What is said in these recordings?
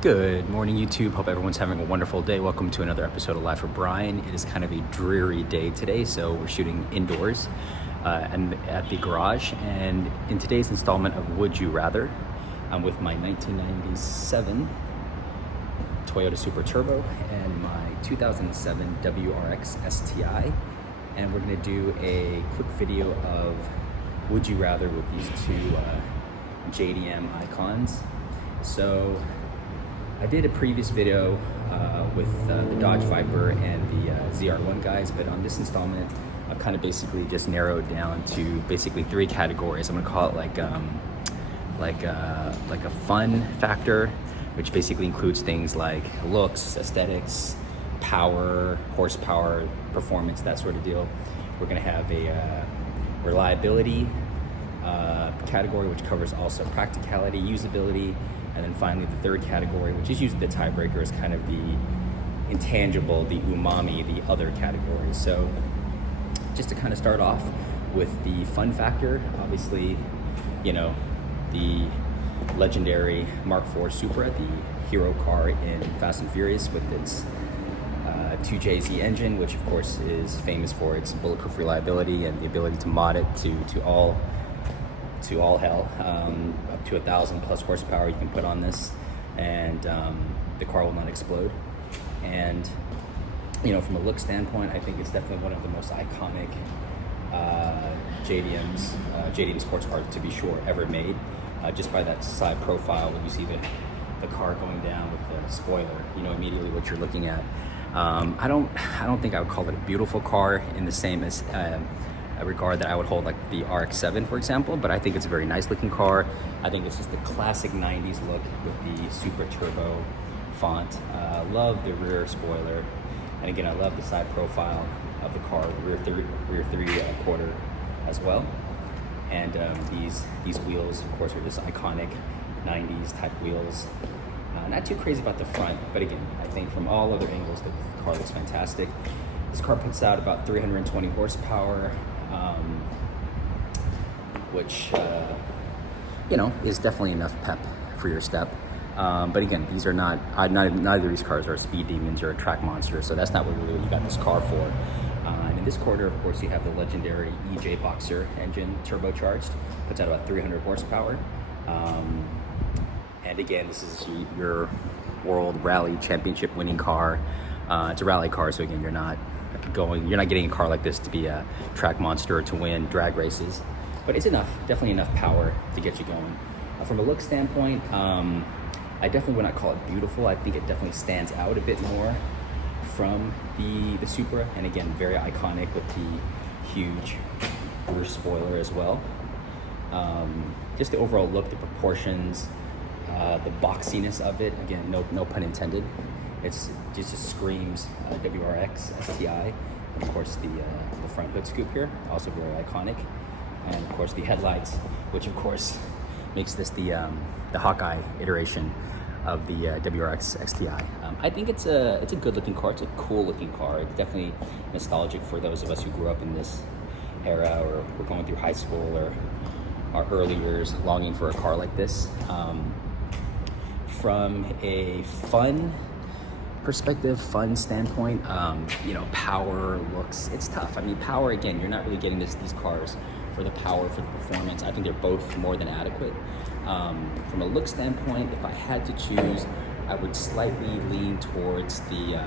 Good morning, YouTube. Hope everyone's having a wonderful day. Welcome to another episode of Live for Brian. It is kind of a dreary day today, so we're shooting indoors and at the garage. And in today's installment of Would You Rather, I'm with my 1997 Toyota Supra Turbo and my 2007 WRX STI. And we're going to do a quick video of Would You Rather with these two JDM icons. So I did a previous video with the Dodge Viper and the ZR1 guys, but on this installment, I've kind of basically just narrowed down to basically three categories. I'm gonna call it like a fun factor, which basically includes things like looks, aesthetics, power, horsepower, performance, that sort of deal. We're gonna have a reliability category, which covers also practicality, usability, and then finally the third category, which is usually the tiebreaker, is kind of the intangible, the umami, the other category. So just to kind of start off with the fun factor, obviously, you know, the legendary Mark IV Supra, the hero car in Fast and Furious with its 2JZ engine, which of course is famous for its bulletproof reliability and the ability to mod it to all hell, up to 1,000 plus horsepower you can put on this, and the car will not explode. And you know, from a look standpoint, I think it's definitely one of the most iconic JDM sports cars, to be sure, ever made. Just by that side profile, when you see the car going down with the spoiler, you know immediately what you're looking at. I don't think I would call it a beautiful car in the same as a regard that I would hold like the RX-7, for example, but I think it's a very nice looking car. I think it's just the classic 90s look with the Supra Turbo font. Love the rear spoiler, and again, I love the side profile of the car, the rear three-quarter as well. And these wheels, of course, are just iconic 90s type wheels. Not too crazy about the front, but again, I think from all other angles, the car looks fantastic. This car puts out about 320 horsepower, which you know, is definitely enough pep for your step. But again, these are neither of these cars are speed demons or a track monster, so that's not what you got this car for. And in this quarter, of course, you have the legendary EJ Boxer engine, turbocharged, puts out about 300 horsepower. And again, this is your World Rally Championship winning car. It's a rally car, so again, you're not getting a car like this to be a track monster or to win drag races, but it's definitely enough power to get you going. From a look standpoint, I definitely would not call it beautiful. I think it definitely stands out a bit more from the Supra, and again, very iconic with the huge rear spoiler as well. Just the overall look, the proportions, the boxiness of it, again, no pun intended. It just screams WRX STI. And of course, the front hood scoop here, also very iconic. And of course, the headlights, which of course makes this the Hawkeye iteration of the WRX STI. I think it's a good looking car. It's a cool looking car. It's definitely nostalgic for those of us who grew up in this era, or were going through high school or our early years longing for a car like this. From a fun standpoint, you know, power, looks, it's tough. I mean, power, again, you're not really getting these cars for the power, for the performance. I think they're both more than adequate. From a look standpoint, if I had to choose, I would slightly lean towards the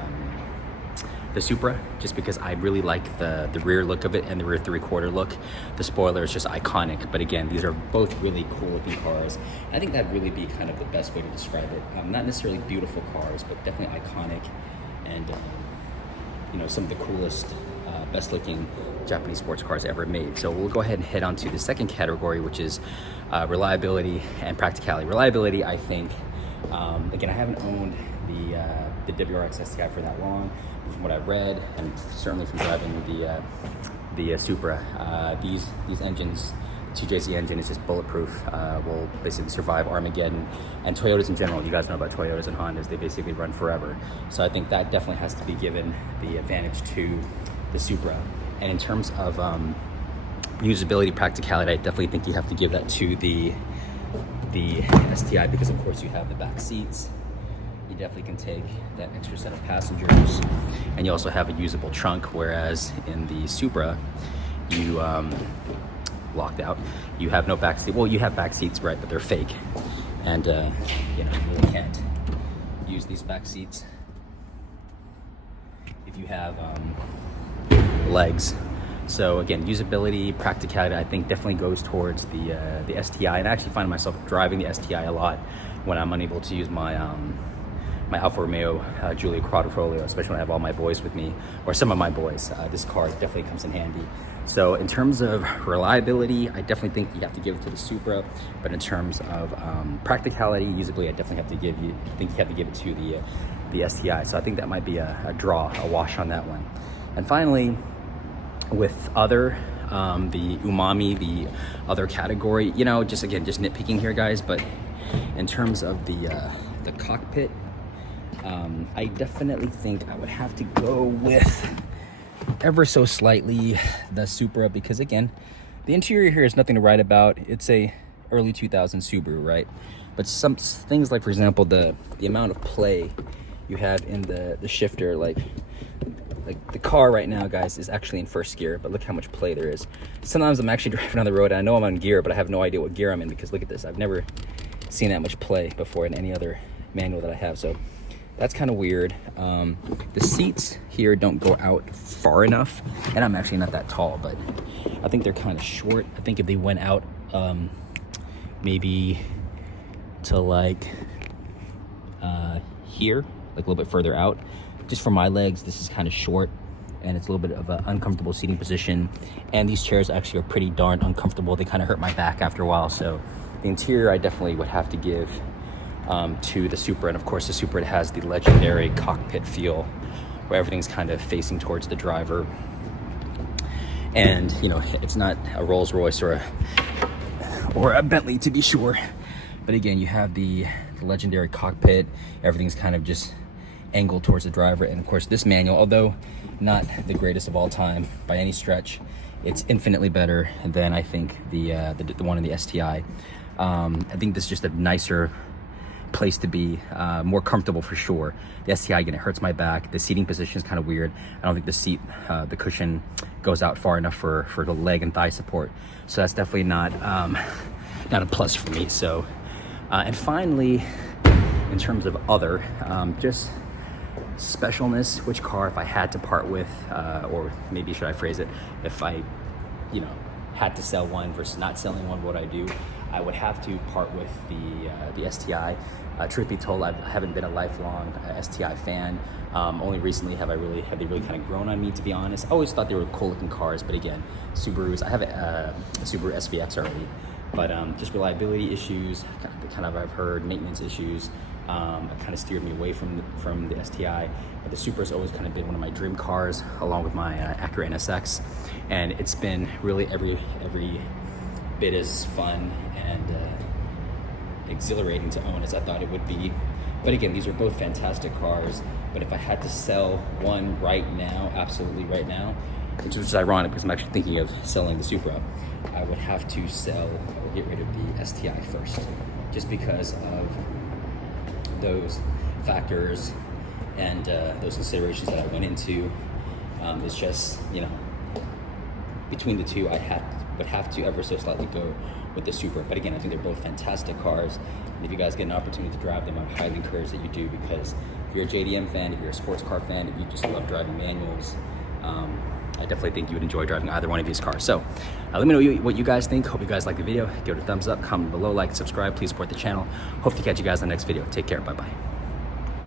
Supra, just because I really like the rear look of it and the rear three-quarter look. The spoiler is just iconic, but again, these are both really cool looking cars. I think that'd really be kind of the best way to describe it. Not necessarily beautiful cars, but definitely iconic, and you know, some of the coolest, best looking Japanese sports cars ever made. So we'll go ahead and head on to the second category, which is reliability and practicality. Reliability, I think, again, I haven't owned the WRX STI for that long. From what I've read, and certainly from driving the Supra, these engines, the 2JZ engine is just bulletproof, will basically survive Armageddon, and Toyotas in general. You guys know about Toyotas and Hondas, they basically run forever. So I think that definitely has to be given the advantage to the Supra. And in terms of usability, practicality, I definitely think you have to give that to the STI, because of course you have the back seats, you definitely can take that extra set of passengers, and you also have a usable trunk, whereas in the Supra, you locked out. You have no back seat. Well, you have back seats, right, but they're fake, and you know, you really can't use these back seats if you have legs. So again, usability, practicality, I think definitely goes towards the STI, and I actually find myself driving the STI a lot when I'm unable to use my my Alfa Romeo Giulia Quadrifoglio, especially when I have all my boys with me, or some of my boys. This car definitely comes in handy. So in terms of reliability, I definitely think you have to give it to the Supra, but in terms of practicality, usability, I definitely have to give you it to the STI. So I think that might be a draw, a wash on that one. And finally, with other, the umami, the other category, you know, just nitpicking here, guys, but in terms of the cockpit, I definitely think I would have to go with ever so slightly the Supra, because again, the interior here is nothing to write about. It's a early 2000s Subaru, right? But some things like, for example, the amount of play you have in the shifter, like the car right now, guys, is actually in first gear, but look how much play there is. Sometimes I'm actually driving on the road and I know I'm on gear, but I have no idea what gear I'm in, because look at this. I've never seen that much play before in any other manual that I have. So that's kind of weird. The seats here don't go out far enough, and I'm actually not that tall, but I think they're kind of short. I think if they went out maybe to like here, like a little bit further out, just for my legs, this is kind of short, and it's a little bit of an uncomfortable seating position, and these chairs actually are pretty darn uncomfortable. They kind of hurt my back after a while. So the interior, I definitely would have to give to the Supra. And of course, the Supra has the legendary cockpit feel, where everything's kind of facing towards the driver, and you know, it's not a Rolls Royce or a Bentley, to be sure, but again, you have the legendary cockpit. Everything's kind of just angled towards the driver. And of course, this manual, although not the greatest of all time by any stretch, it's infinitely better than I think the one in the STI. I think this is just a nicer place to be, more comfortable for sure. The STI, again, it hurts my back. The seating position is kind of weird. I don't think the seat, the cushion goes out far enough for the leg and thigh support. So that's definitely not a plus for me. So, and finally, in terms of other, just specialness, which car, if I had to part with, or maybe should I phrase it, if I, you know, had to sell one versus not selling one, what I do, I would have to part with the STI. Truth be told, I haven't been a lifelong STI fan. Only recently have they really kind of grown on me, to be honest. I always thought they were cool looking cars, but again, Subarus, I have a Subaru SVX already, but just reliability issues, kind of I've heard maintenance issues, kind of steered me away from the STI. But the Supra's always kind of been one of my dream cars, along with my Acura NSX, and it's been really every bit as fun and exhilarating to own as I thought it would be. But again, these are both fantastic cars, but if I had to sell one right now, absolutely right now, which is ironic because I'm actually thinking of selling the Supra, I would have to sell or get rid of the STI first, just because of those factors and those considerations that I went into. It's just, you know, between the two, would have to ever so slightly go with the Supra. But again, I think they're both fantastic cars, and if you guys get an opportunity to drive them, I highly encourage that you do, because if you're a JDM fan, if you're a sports car fan, if you just love driving manuals, I definitely think you would enjoy driving either one of these cars. So let me know what you guys think. Hope you guys like the video. Give it a thumbs up, comment below, like, subscribe. Please support the channel. Hope to catch you guys in the next video. Take care. Bye-bye.